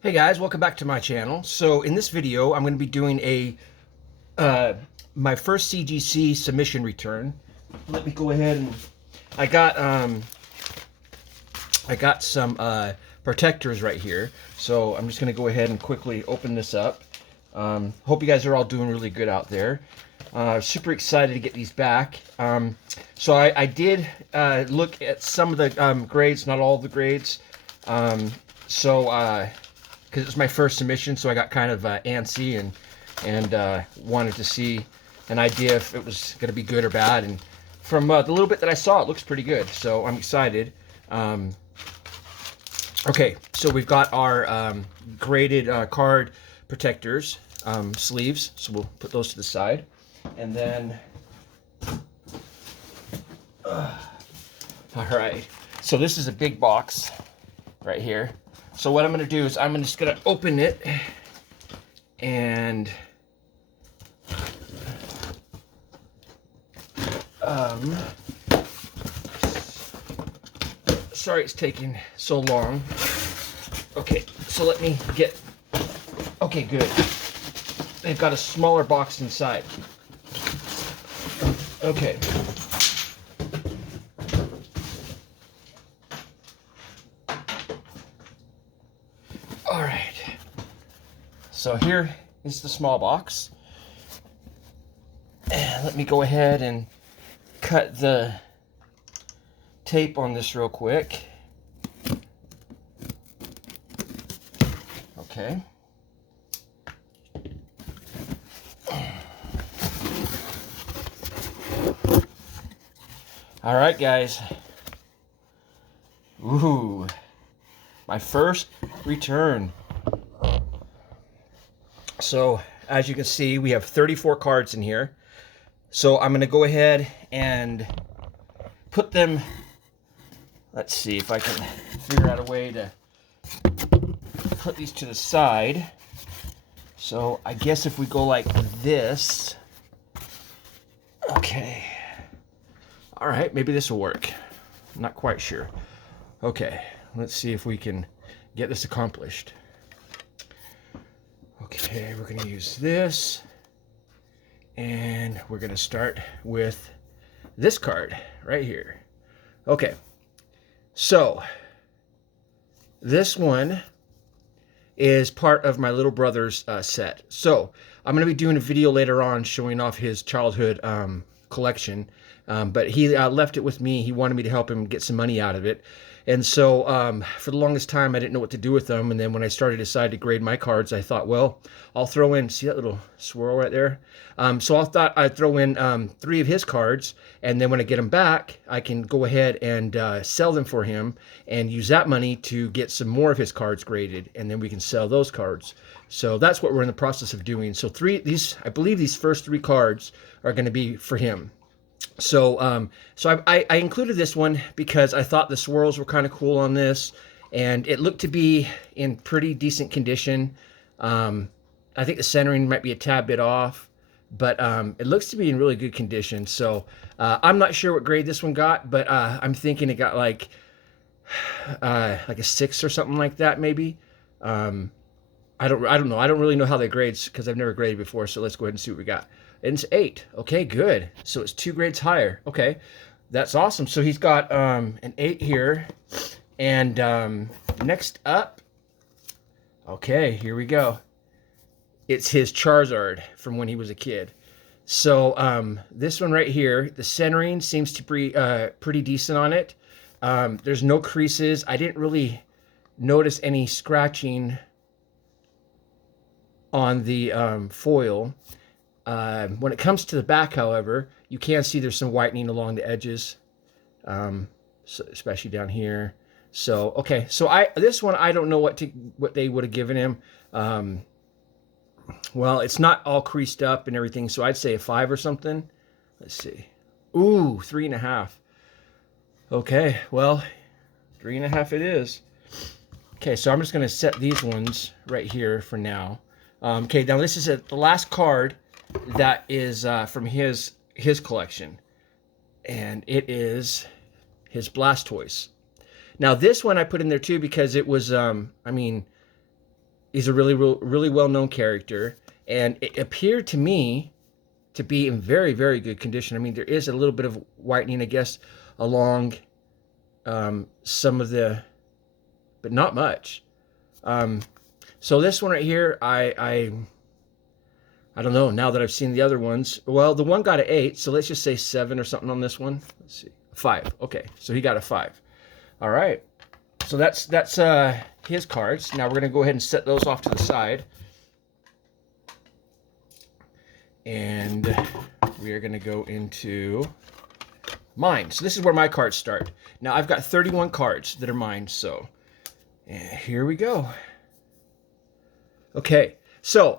Hey guys, welcome back to my channel. So in this video, I'm going to be doing my first CGC submission return. Let me go ahead and I got some protectors right here. So I'm just going to go ahead and quickly open this up. Hope you guys are all doing really good out there. Super excited to get these back. So I did look at some of the grades, not all of the grades. Because it was my first submission, so I got kind of antsy and wanted to see an idea if it was going to be good or bad. And from the little bit that I saw, it looks pretty good, so I'm excited. Okay, so we've got our graded card protectors, sleeves, so we'll put those to the side. And then, all right, so this is a big box right here. So what I'm going to do is I'm just going to open it and sorry it's taking so long. Okay, so let me get, okay, good. They've got a smaller box inside. Okay. All right, so here is the small box. And let me go ahead and cut the tape on this real quick. Okay. All right, guys. Ooh. My first return. So as you can see, we have 34 cards in here. So I'm going to go ahead and put them, let's see if I can figure out a way to put these to the side. So I guess if we go like this, okay. All right, maybe this will work. I'm not quite sure. Okay. Let's see if we can get this accomplished. Okay, we're going to use this. And we're going to start with this card right here. Okay, so this one is part of my little brother's set. So I'm going to be doing a video later on showing off his childhood collection. But he left it with me. He wanted me to help him get some money out of it. And so for the longest time, I didn't know what to do with them. And then when I started to decide to grade my cards, I thought, well, I'll throw in, see that little swirl right there? So I thought I'd throw in 3 of his cards. And then when I get them back, I can go ahead and sell them for him and use that money to get some more of his cards graded. And then we can sell those cards. So that's what we're in the process of doing. So I believe these first 3 cards are going to be for him. So I included this one because I thought the swirls were kind of cool on this, and it looked to be in pretty decent condition. I think the centering might be a tad bit off, but it looks to be in really good condition. So I'm not sure what grade this one got, but I'm thinking it got like a 6 or something like that, maybe. I don't know. I don't really know how they grade because I've never graded before. So let's go ahead and see what we got. And it's 8. Okay, good. So it's 2 grades higher. Okay, that's awesome. So he's got an 8 here. And next up, okay, here we go. It's his Charizard from when he was a kid. So this one right here, the centering seems to be pretty decent on it. There's no creases. I didn't really notice any scratching on the foil. When it comes to the back, however, you can see there's some whitening along the edges, so especially down here. So okay, so this one I don't know what they would have given him. Well, it's not all creased up and everything, so I'd say a 5 or something. Let's see. Ooh, 3.5. Okay, well, 3.5 it is. Okay, so I'm just gonna set these ones right here for now. Okay, now this is the last card that is from his collection, and it is his Blastoise. Now this one I put in there too because it was I mean, He's a really well-known character, and it appeared to me to be in very, very good condition. I mean, there is a little bit of whitening, I guess, along some of the, but not much. So this one right here, I don't know, now that I've seen the other ones. Well, the one got an 8, so let's just say 7 or something on this one. Let's see. 5. Okay, so he got a 5. All right. So that's his cards. Now we're going to go ahead and set those off to the side. And we are going to go into mine. So this is where my cards start. Now I've got 31 cards that are mine, so here we go. Okay, so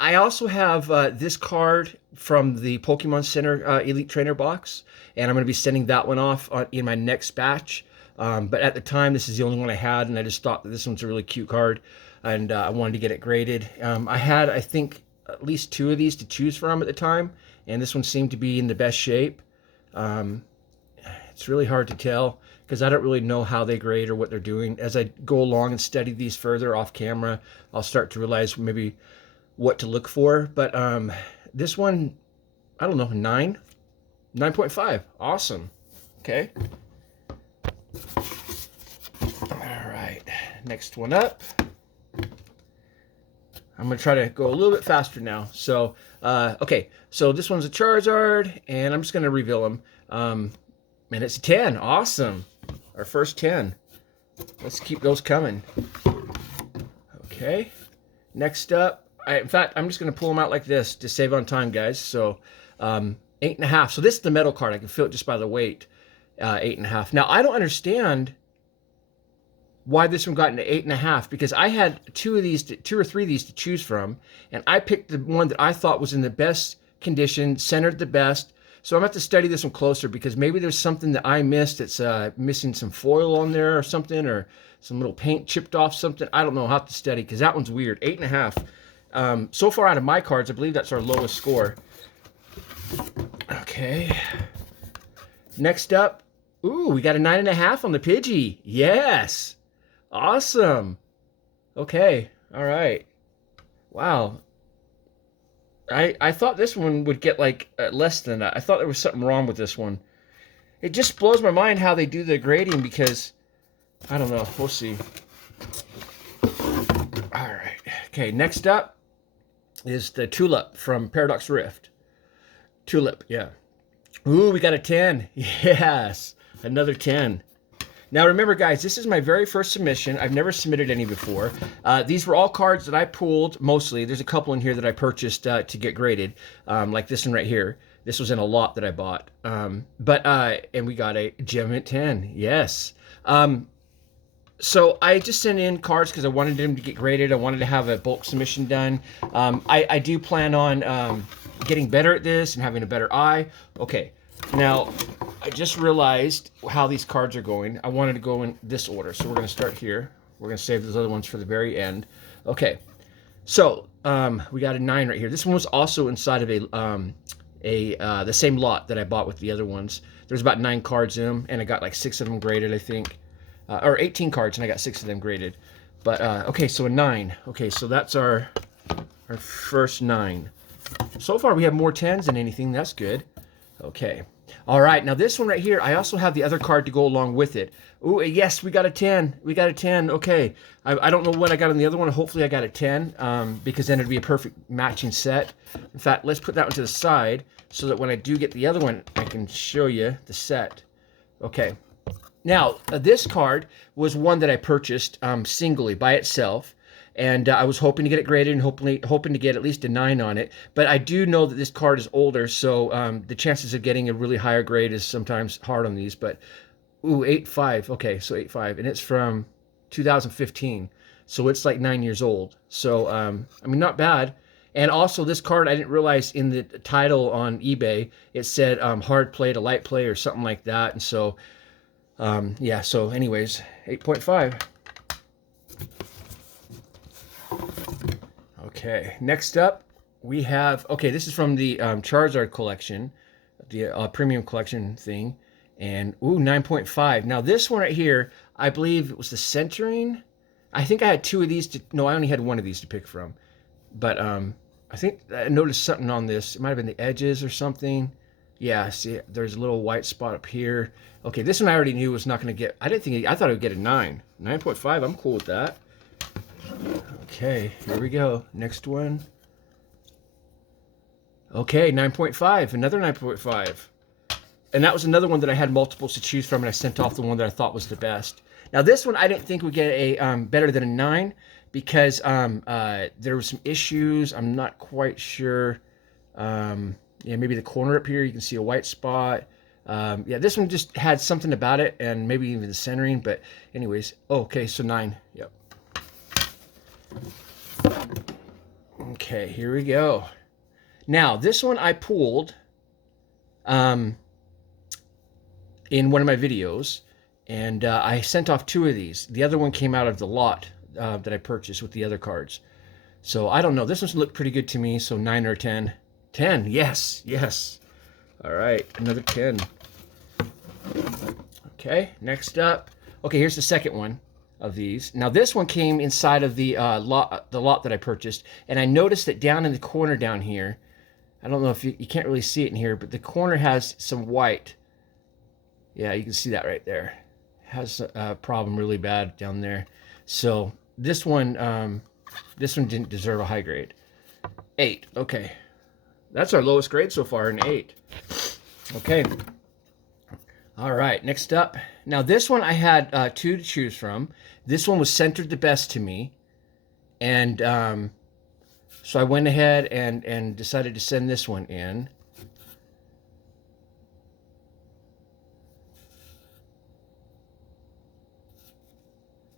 I also have this card from the Pokemon Center Elite Trainer box, and I'm going to be sending that one off in my next batch. But at the time, this is the only one I had, and I just thought that this one's a really cute card, and I wanted to get it graded. I had, I think, at least 2 of these to choose from at the time, and this one seemed to be in the best shape. It's really hard to tell because I don't really know how they grade or what they're doing. As I go along and study these further off camera, I'll start to realize maybe what to look for. But this one, I don't know, 9.5. Awesome. Okay. All right, next one up. I'm going to try to go a little bit faster now. So, okay, so this one's a Charizard, and I'm just going to reveal him. And it's a 10. Awesome. Our first 10. Let's keep those coming. Okay, next up. In fact, I'm just going to pull them out like this to save on time, guys. So, 8.5. So this is the metal card. I can feel it just by the weight. 8.5. Now, I don't understand why this one got into 8.5, because I had 2 or 3 of these to choose from, and I picked the one that I thought was in the best condition, centered the best. So I'm going to have to study this one closer, because maybe there's something that I missed that's missing some foil on there or something, or some little paint chipped off something. I don't know. I'll have to study, because that one's weird. 8.5. So far out of my cards, I believe that's our lowest score. Okay. Next up, ooh, we got a 9.5 on the Pidgey. Yes. Awesome. Okay. All right. Wow. I thought this one would get like less than that. I thought there was something wrong with this one. It just blows my mind how they do the grading, because I don't know. We'll see. All right. Okay. Next up is the Tulip from Paradox Rift. Tulip. Yeah. Ooh, we got a 10. Yes. Another 10. Now remember, guys, this is my very first submission. I've never submitted any before. These were all cards that I pulled, mostly. There's a couple in here that I purchased to get graded, like this one right here. This was in a lot that I bought. And we got a Gem at 10. Yes. So I just sent in cards because I wanted them to get graded. I wanted to have a bulk submission done. I do plan on getting better at this and having a better eye. Okay. Now, I just realized how these cards are going. I wanted to go in this order, so we're going to start here. We're going to save those other ones for the very end. Okay, so we got a 9 right here. This one was also inside of the same lot that I bought with the other ones. There's about 9 cards in them, and I got like 6 of them graded, I think. Or 18 cards, and I got 6 of them graded. But, okay, so a 9. Okay, so that's our first 9. So far, we have more 10s than anything. That's good. Okay. All right. Now this one right here, I also have the other card to go along with it. Ooh, yes, we got a 10. We got a 10. Okay. I don't know what I got on the other one. Hopefully I got a 10, because then it'd be a perfect matching set. In fact, let's put that one to the side so that when I do get the other one, I can show you the set. Okay. Now, this card was one that I purchased singly by itself. And I was hoping to get it graded and hoping to get at least a 9 on it. But I do know that this card is older, so the chances of getting a really higher grade is sometimes hard on these. But, ooh, 8.5. Okay, so 8.5. And it's from 2015. So it's like 9 years old. So, I mean, not bad. And also, this card, I didn't realize in the title on eBay, it said hard play to light play or something like that. And so, yeah, so anyways, 8.5. Okay, next up we have, okay, this is from the Charizard collection, the premium collection thing, and ooh, 9.5. Now this one right here, I believe it was the centering. I think I had two of these to, no, I only had one of these to pick from. But I think I noticed something on this. It might have been the edges or something. Yeah, see, there's a little white spot up here. Okay, this one I already knew was not going to get, I thought it would get a 9. 9.5, I'm cool with that. Okay, here we go. Next one. Okay, 9.5, another 9.5. And that was another one that I had multiples to choose from, and I sent off the one that I thought was the best. Now this one I didn't think would get a better than a 9 because there were some issues. I'm not quite sure. Yeah, maybe the corner up here, you can see a white spot. Yeah, this one just had something about it, and maybe even the centering. But anyways, oh, okay, so 9. Yep. Okay, here we go. Now, this one I pulled in one of my videos, and I sent off 2 of these. The other one came out of the lot that I purchased with the other cards. So I don't know. This one's looked pretty good to me, so 9 or 10. 10, yes, yes. All right, another 10. Okay, next up. Okay, here's the second one of these. Now this one came inside of the lot that I purchased, and I noticed that down in the corner down here, I don't know if you can't really see it in here, but the corner has some white. Yeah, you can see that right there. Has a problem really bad down there. So this one didn't deserve a high grade. 8. Okay, that's our lowest grade so far, an 8. Okay. All right, next up. Now this one I had 2 to choose from. This one was centered the best to me, and so I went ahead and decided to send this one in.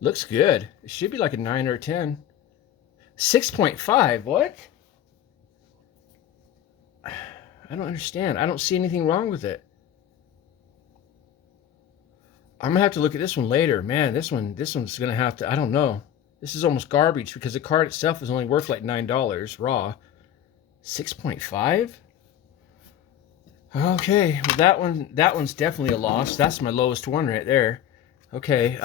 Looks good. It should be like a 9 or a 10. 6.5, what? I don't understand. I don't see anything wrong with it. I'm gonna have to look at this one later. Man, this one's gonna have to, I don't know. This is almost garbage because the card itself is only worth like $9 raw. 6.5? Okay, well that one's definitely a loss. That's my lowest one right there. Okay,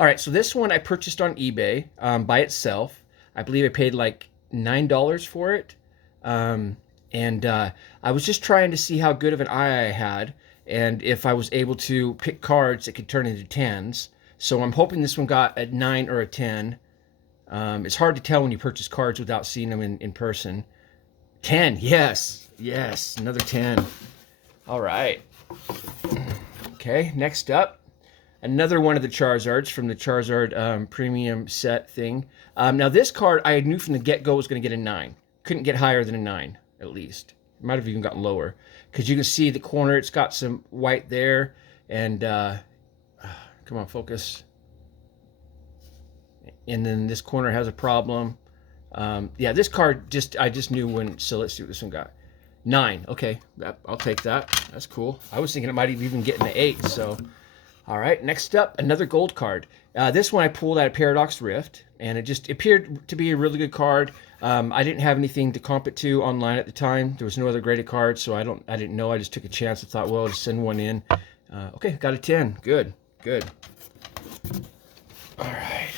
all right, so this one I purchased on eBay by itself. I believe I paid like $9 for it. And I was just trying to see how good of an eye I had and if I was able to pick cards that could turn into 10s. So I'm hoping this one got a 9 or a 10. It's hard to tell when you purchase cards without seeing them in person. 10, yes, yes, another 10. All right. Okay, next up, another one of the Charizards from the Charizard premium set thing. Now this card I knew from the get-go was going to get a 9. Couldn't get higher than a 9, at least. It might have even gotten lower. Because you can see the corner, it's got some white there. And, come on, focus. And then this corner has a problem. Yeah, this card, I just knew when, so let's see what this one got. 9, okay, I'll take that. That's cool. I was thinking it might even get an 8, so. All right, next up, another gold card. This one I pulled out of Paradox Rift, and it just appeared to be a really good card. I didn't have anything to comp it to online at the time. There was no other graded cards, so I didn't know. I just took a chance. I thought, well, I'll just send one in. Okay, got a 10. Good, good. All right.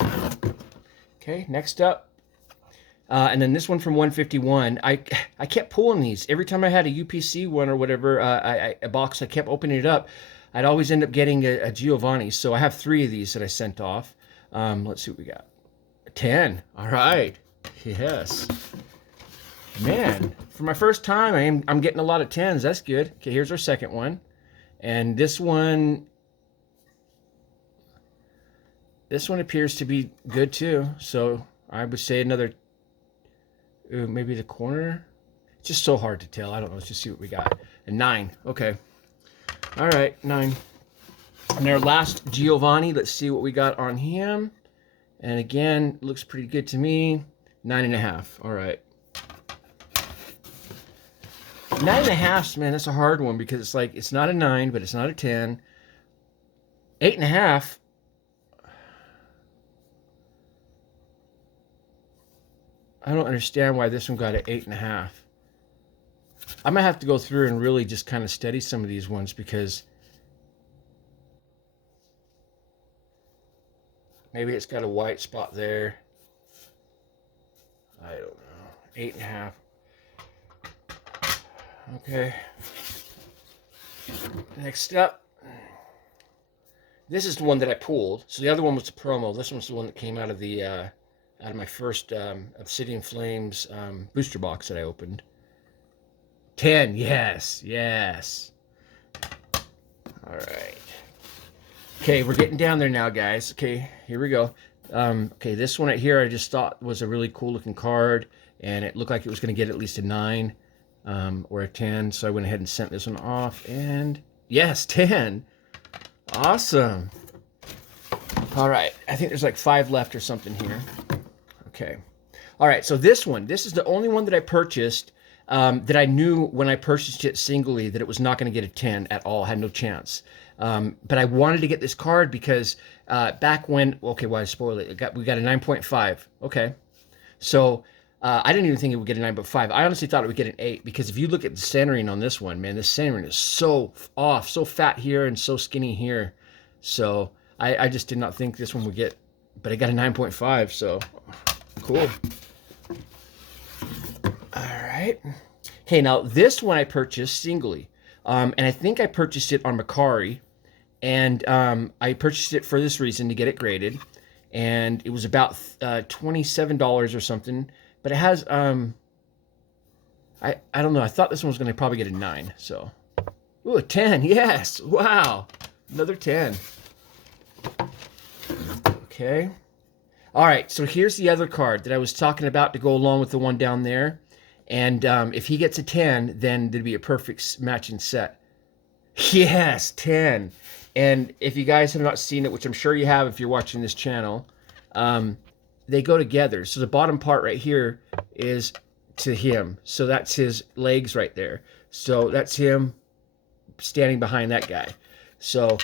Okay, next up. And then this one from 151. I kept pulling these. Every time I had a UPC one or whatever, a box, I kept opening it up. I'd always end up getting a Giovanni. So I have 3 of these that I sent off. Let's see what we got. 10. All right. Yes. Man, for my first time, I'm getting a lot of 10s. That's good. Okay, here's our second one. And this one appears to be good too. So I would say another, maybe the corner. It's just so hard to tell. I don't know. Let's just see what we got. A 9. Okay. All right, 9. And our last Giovanni, let's see what we got on him. And again, looks pretty good to me. 9.5. All right. 9.5, man, that's a hard one because it's like, it's not a 9, but it's not a 10. 8.5. I don't understand why this one got an 8.5. I might have to go through and really just kind of study some of these ones because Maybe it's got a white spot there. I don't know. 8.5. Okay. Next up. This is the one that I pulled. So the other one was the promo. This one's the one that came out of the out of my first Obsidian Flames booster box that I opened. 10. Yes. Yes. All right. Okay, we're getting down there now, guys. Okay, here we go. Okay, this one right here I just thought was a really cool looking card, and it looked like it was going to get at least a 9 or a 10, so I went ahead and sent this one off, and yes, 10. Awesome. All right, I think there's like 5 left or something here. Okay. All right, so this is the only one that I purchased that I knew when I purchased it singly that it was not going to get a 10 at all. I had no chance. But I wanted to get this card because back when, okay, well, I spoiled it. We got a 9.5. Okay. So I didn't even think it would get a 9.5. I honestly thought it would get an 8 because if you look at the centering on this one, man, the centering is so off, so fat here and so skinny here. So I just did not think this one would get, but I got a 9.5. So cool. All right. Okay, now this one I purchased singly. And I think I purchased it on Macari. And I purchased it for this reason, to get it graded. And it was about $27 or something. But it has, I don't know. I thought this one was going to probably get a 9. So, ooh, a 10. Yes. Wow. Another 10. Okay. All right. So here's the other card that I was talking about to go along with the one down there. And if he gets a 10, then there'd be a perfect matching set. Yes, 10. And if you guys have not seen it, which I'm sure you have if you're watching this channel, they go together. So the bottom part right here is to him. So that's his legs right there. So that's him standing behind that guy. So,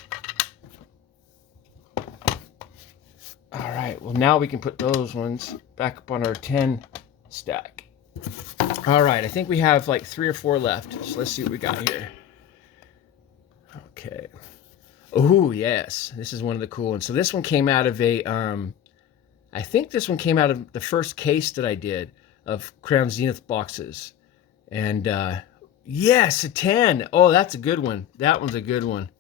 all right. Well, now we can put those ones back up on our 10 stack. All right. I think we have like 3 or 4 left. So let's see what we got here. Okay. Oh, yes. This is one of the cool ones. So this one came out of a, I think this one came out of the first case that I did of Crown Zenith boxes. And, yes, a 10. Oh, that's a good one. That one's a good one.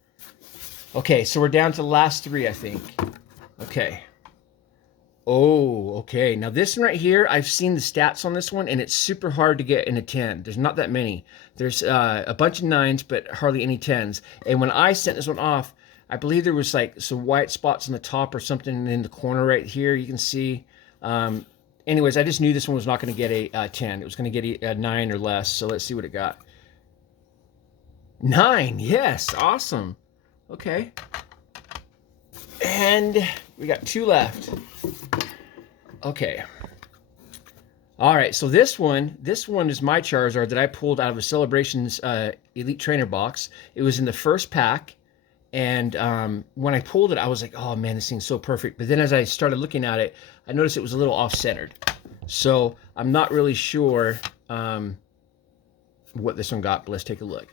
Okay, so we're down to the last 3, I think. Okay. Oh, okay. Now this one right here, I've seen the stats on this one, and it's super hard to get in a 10. There's not that many. There's a bunch of 9s, but hardly any 10s. And when I sent this one off, I believe there was like some white spots on the top or something in the corner right here. You can see. Anyways, I just knew this one was not going to get a 10. It was going to get a 9 or less. So let's see what it got. 9. Yes. Awesome. Okay. And we got 2 left. Okay. All right. So this one is my Charizard that I pulled out of a Celebrations Elite Trainer box. It was in the first pack. And when I pulled it, I was like, oh, man, this thing's so perfect. But then as I started looking at it, I noticed it was a little off-centered. So I'm not really sure what this one got, but let's take a look.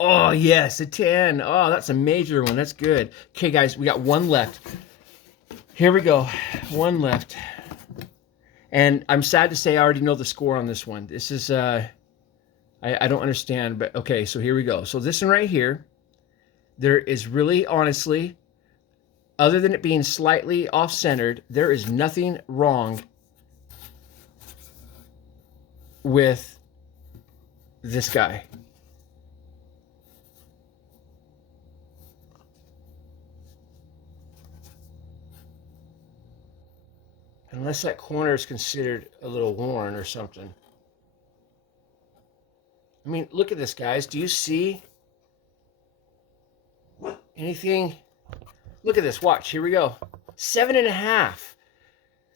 Oh, yes, a 10. Oh, that's a major one. That's good. Okay, guys, we got 1 left. Here we go. 1 left. And I'm sad to say I already know the score on this one. This is, I don't understand, but okay, so here we go. So this one right here, there is really, honestly, other than it being slightly off-centered, there is nothing wrong with this guy. Unless that corner is considered a little worn or something. I mean, look at this, guys. Do you see anything? Look at this. Watch. Here we go. 7.5.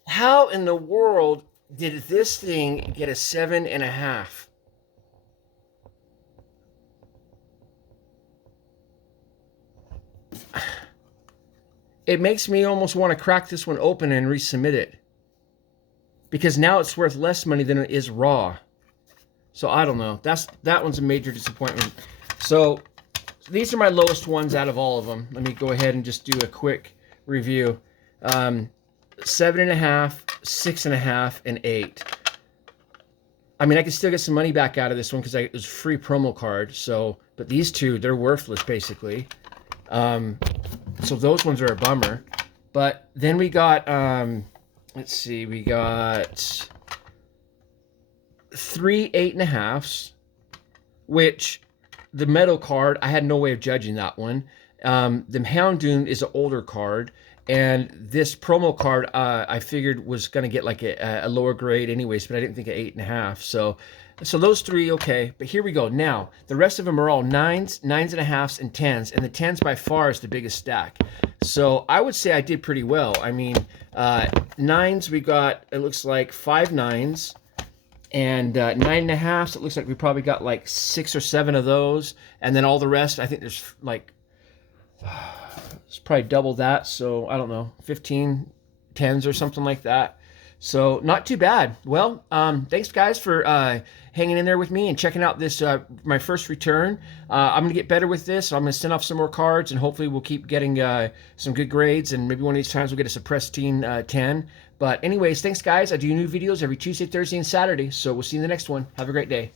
How in the world did this thing get a 7.5? It makes me almost want to crack this one open and resubmit it. Because now it's worth less money than it is raw. So I don't know. That one's a major disappointment. So these are my lowest ones out of all of them. Let me go ahead and just do a quick review. 7.5, 6.5, and 8. I mean, I could still get some money back out of this one because it was a free promo card. So, but these two, they're worthless basically. So those ones are a bummer. But then we got, let's see, we got 3 8.5s, which the metal card, I had no way of judging that one. The Houndoom is an older card. And this promo card, I figured was going to get like a lower grade anyways, but I didn't think an 8.5. So those three, okay. But here we go. Now, the rest of them are all 9s, 9.5s, and 10s. And the 10s by far is the biggest stack. So I would say I did pretty well. I mean, 9s, we got, it looks like 5 9s. And 9.5s, it looks like we probably got like 6 or 7 of those. And then all the rest, I think there's like... it's probably double that, so I don't know, 15 10s or something like that. So not too bad. Well, thanks guys for hanging in there with me and checking out this my first return. I'm gonna get better with this. I'm gonna send off some more cards, and hopefully we'll keep getting some good grades, and maybe one of these times we'll get a suppressed teen 10. But anyways, thanks guys. I do new videos every Tuesday, Thursday, and Saturday, so we'll see you in the next one. Have a great day.